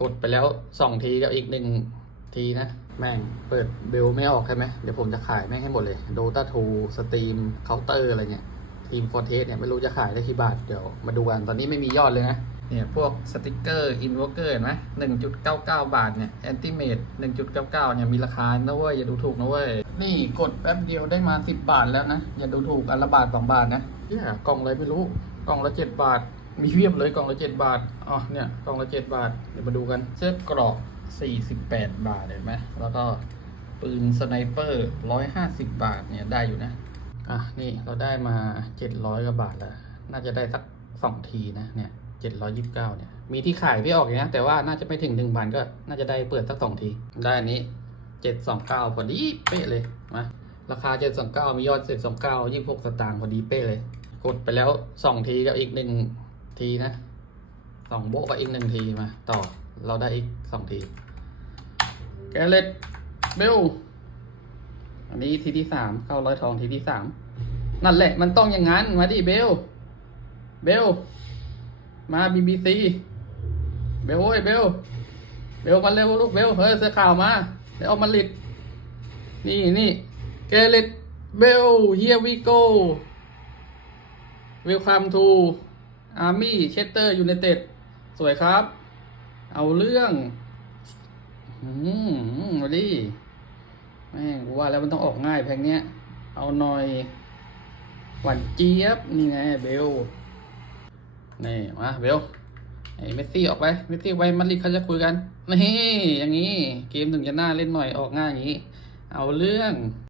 กดไปแล้วสองทีกับอีกหนึ่งทีนะ แม่งเปิดเบลไม่ออกใช่ไหมเดี๋ยวผมจะขายแม่งให้หมดเลยโดตาทูสตรีมเคาน์เตอร์อะไรเงี้ยทีมฟอร์เทสเนี่ยไม่รู้จะขายได้กี่บาท เดี๋ยวมาดูกันตอนนี้ไม่มียอดเลยนะเนี่ยพวกสติกเกอร์อินวอร์เกอร์นไหมหนึ่งจุดเก้าเก้าบาทเนี่ยแอนติเมตหนึ่งจุดเก้าเก้าเนี่ยมีราคานะเว้ย อย่าดูถูกนะเว้ย นี่กดแป๊บเดียวได้มาสิบบาทแล้วนะ อย่าดูถูกอันละบาทสองบาทนะเนี่ยกล่องอะไรไม่รู้ กล่องละเจ็ดบาท มีเพียบเลยกล่องละเจ็ดบาท อ๋อ เนี่ย กล่องละเจ็ดบาท เดี๋ยวมาดูกันเสื้อกรอกสี่สิบแปดบาทเห็นไหม แล้วก็ปืนสไนเปอร์ร้อยห้าสิบบาทเนี่ยได้อยู่นะ อะ นี่เราได้มาเจ็ดร้อยกว่าบาทแล้ว น่าจะได้สักสองทีนะ เนี่ยเจ็ดร้อยยิบเก้าเนี่ย มีที่ขายไม่ออกอย่างนะ แต่ว่าน่าจะไม่ถึงหนึ่งพันก็น่าจะได้เปิดสักสองที ได้อันนี้เจ็ดสองเก้าพอดีเป๊ะเลยมาราคาเจ็ดสองเก้ามียอดเจ็ดสองเก้ายี่สิบหกสตางค์พอดีเป๊ะเลย กดไปแล้วสองทีกับอีกหนึ่ง ทีนะสองโบะกับอีกหนึ่งทีมา ต่อเราได้อีกสองที แกเลตเบลอันนี้ทีที่สามเข้าร้อยทองทีที่สามนั่นแหละมันต้องอย่างนั้น มาดิเบล เบล มาบีบีซีเบลโอ้ยเบล เบลมาเร็วลูกเบลเฮ้ยเสื้อขาวมาเดี๋ยวเอามาลิดนี่นี่เกเลิดเบล here we go welcome to army chester united สวยครับ เอาเรื่องอืมมาดิแม่งกูว่าแล้วมันต้องออกง่ายเพลงเนี้ย เอาหน่อย หวานเจี๊ยบ นี่ไงเบล นี่ มาเบลไอ้เมสซี่ออกไป เมสซี่ไว้มาริดเขาจะคุยกัน นี่ อย่างนี้ เกมถึงจะน่าเล่นหน่อยออกง่ายอย่างนี้ เอาเรื่อง